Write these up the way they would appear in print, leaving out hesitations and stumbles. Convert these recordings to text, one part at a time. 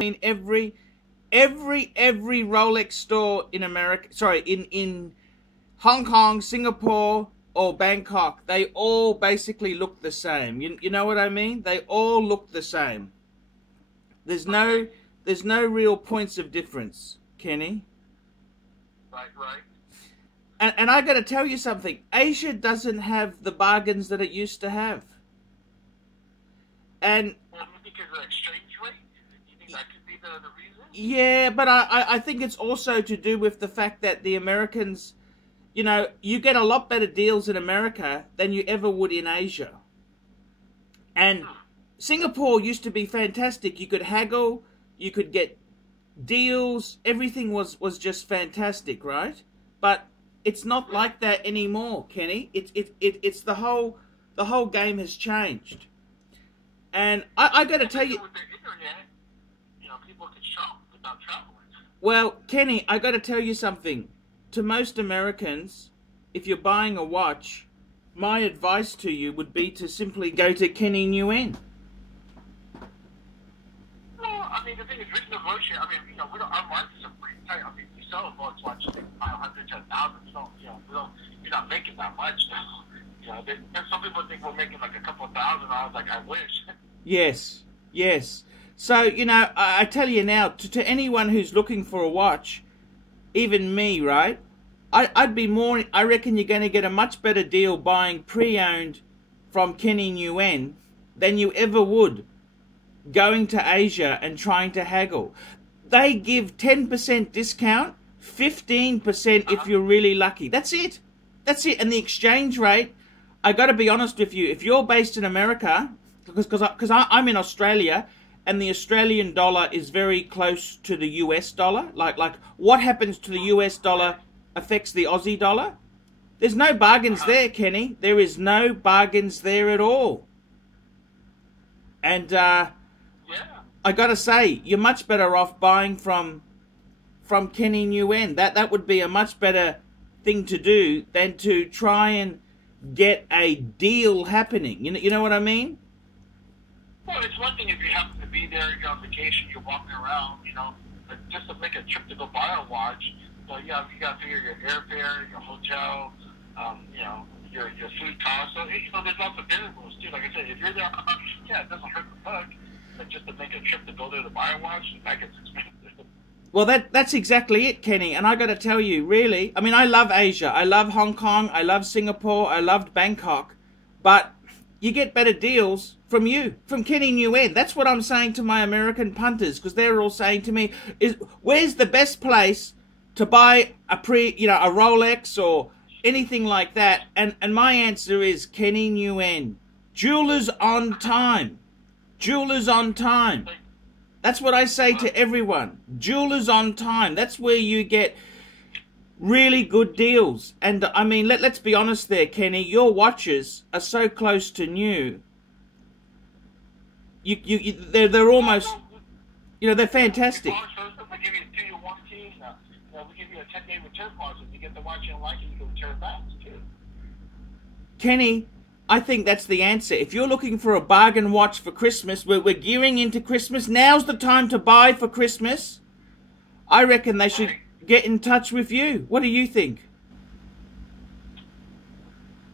mean, every Rolex store in America, sorry, in Hong Kong, Singapore, or Bangkok, they all basically look the same. You know what I mean? They all look the same. There's no real points of difference, Kenny. Right. And I got to tell you something. Asia doesn't have the bargains that it used to have. And because of the exchange rate, you think that could be the reason? Yeah, but I think it's also to do with the fact that the Americans, you know, you get a lot better deals in America than you ever would in Asia. And Singapore used to be fantastic. You could haggle, you could get deals, everything was just fantastic, right? But it's not like that anymore, Kenny. It's the whole game has changed. And I got to tell you, with the internet, you know, people could shop without traveling. well, Kenny, I got to tell you something. To most Americans, if you're buying a watch, my advice to you would be to simply go to Kenny Nguyen. Well, I mean, the thing is, we can negotiate. I mean, you know, our markets are pretty tight. I mean, we sell a Rolex watch like 500 to 1,000. You're not making that much now. You know, some people think we're making like a couple thousand. I was like, I wish. Yes. So, you know, I tell you now, to anyone who's looking for a watch, even me, right? I'd be more, I reckon you're going to get a much better deal buying pre-owned from Kenny Nguyen than you ever would going to Asia and trying to haggle. They give 10% discount, 15% if you're really lucky. That's it. And the exchange rate, I got to be honest with you, if you're based in America, because I'm in Australia, and the Australian dollar is very close to the US dollar, like what happens to the US dollar affects the Aussie dollar. There's no bargains there, Kenny. There is no bargains there at all. And I got to say, you're much better off buying from Kenny Nguyen. That would be a much better thing to do than to try and get a deal happening. You know what I mean? Well, it's one thing if you happen to be there, you're on vacation, you're walking around, you know, but just to make a trip to go buy a watch, so you got to figure your airfare, your hotel, you know, your food costs. So, you know, there's lots of variables, too. Like I said, if you're there, it doesn't hurt the buck, but just to make a trip to go there to buy a watch, that gets expensive. Well, that's exactly it, Kenny. And I got to tell you, really, I mean, I love Asia. I love Hong Kong. I love Singapore. I loved Bangkok. But you get better deals from Kenny Nguyen. That's what I'm saying to my American punters, because they're all saying to me, where's the best place to buy a Rolex or anything like that? And my answer is Kenny Nguyen. Jewelers on time. That's what I say to everyone. Jewelers on time. That's where you get really good deals. And I mean, let's be honest there, Kenny. Your watches are so close to new. They're almost, you know, they're fantastic. We give you a 2-year warranty. We give you a 10-day return policy. If you get the watch you don't like, you can return it back too. Kenny, I think that's the answer. If you're looking for a bargain watch for Christmas, we're gearing into Christmas. Now's the time to buy for Christmas. I reckon they should get in touch with you. What do you think?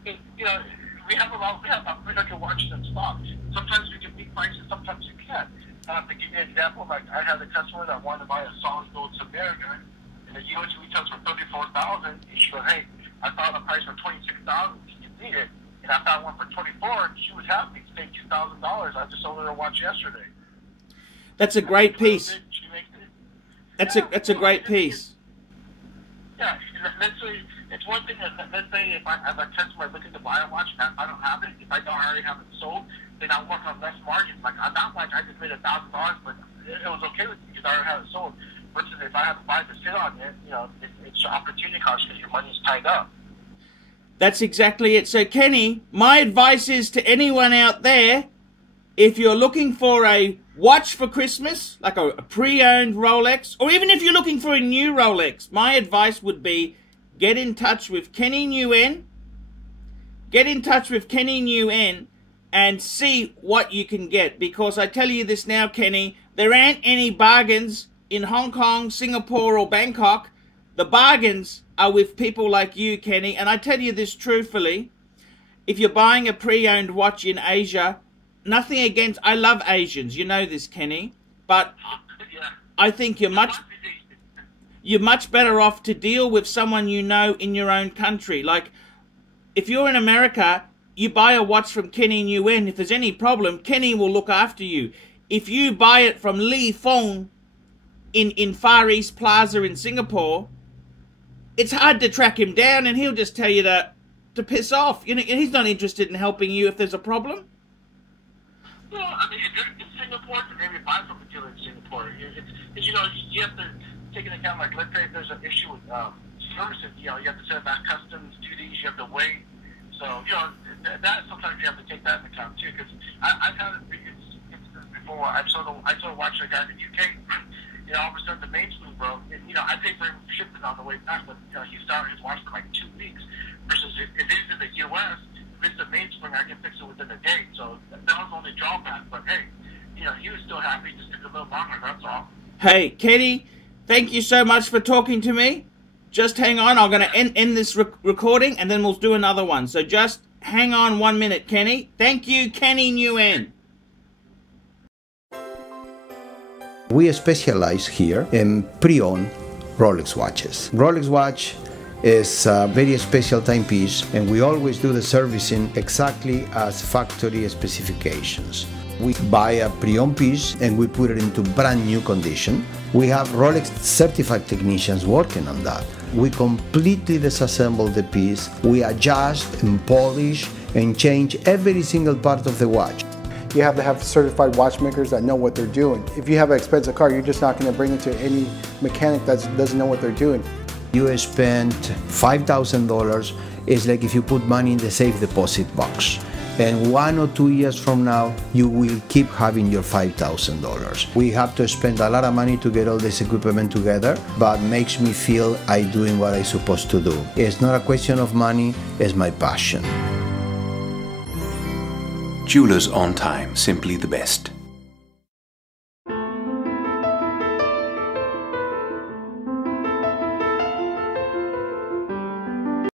You know, we have about 300 watches in stock. Sometimes we can beat prices, sometimes you can't. To give you an example, like I had a customer that wanted to buy a solid gold Submariner, and the US retails for $34,000. And she goes, "Hey, I found a price for $26,000. Can you beat it?" And I found one for $24,000, and she was happy. She paid $2,000. I just sold her a watch yesterday. That's a great piece. That's a great piece. Yeah, let's say it's one thing. Let's say if I have a customer looking to buy a watch and I don't have it, if I don't already have it sold, then I work on less margins. Like on that watch, I just made $1,000, but it was okay with me because I already have it sold. Versus if I have to buy to sit on it, you know, it's an opportunity cost because your money's tied up. That's exactly it. So, Kenny, my advice is to anyone out there, if you're looking for a watch for Christmas, like a pre-owned Rolex, or even if you're looking for a new Rolex, my advice would be get in touch with Kenny Nguyen. Get in touch with Kenny Nguyen and see what you can get. Because I tell you this now, Kenny, There aren't any bargains in Hong Kong, Singapore, or Bangkok. The bargains are with people like you, Kenny. And I tell you this truthfully, if you're buying a pre-owned watch in Asia, nothing against, I love Asians, you know this, Kenny, but I think you're much better off to deal with someone you know in your own country. Like, if you're in America, you buy a watch from Kenny Nguyen. If there's any problem, Kenny will look after you. If you buy it from Li Feng in Far East Plaza in Singapore, it's hard to track him down, and he'll just tell you to piss off. You know, he's not interested in helping you if there's a problem. Well, I mean, if you're in Singapore, then maybe buy from a dealer in Singapore. You know, you have to take into account, like, let's say if there's an issue with services, you know, you have to send back customs duties, you have to wait. So, you know, that sometimes you have to take that into account, too, because I've had instances before. I sold a watch to a guy in the UK. You know, all of a sudden the main spring broke, and, you know, I paid for him shipping on the way back, but, you know, he started his watch for like 2 weeks, versus if it's in the U.S., if it's the mainspring, I can fix it within a day. So that was the only drawback. But hey, you know, he was still happy, just took a little longer, that's all. Hey, Kenny, thank you so much for talking to me. Just hang on, I'm going to end this recording, and then we'll do another one. So just hang on 1 minute, Kenny. Thank you, Kenny Nguyen. We specialize here in pre-owned Rolex watches. Rolex watch is a very special timepiece, and we always do the servicing exactly as factory specifications. We buy a pre-owned piece and we put it into brand new condition. We have Rolex certified technicians working on that. We completely disassemble the piece, we adjust and polish and change every single part of the watch. You have to have certified watchmakers that know what they're doing. If you have an expensive car, you're just not going to bring it to any mechanic that doesn't know what they're doing. You spend $5,000, it's like if you put money in the safe deposit box. And 1 or 2 years from now, you will keep having your $5,000. We have to spend a lot of money to get all this equipment together, but makes me feel I'm doing what I'm supposed to do. It's not a question of money, it's my passion. Jewelers on Time, simply the best.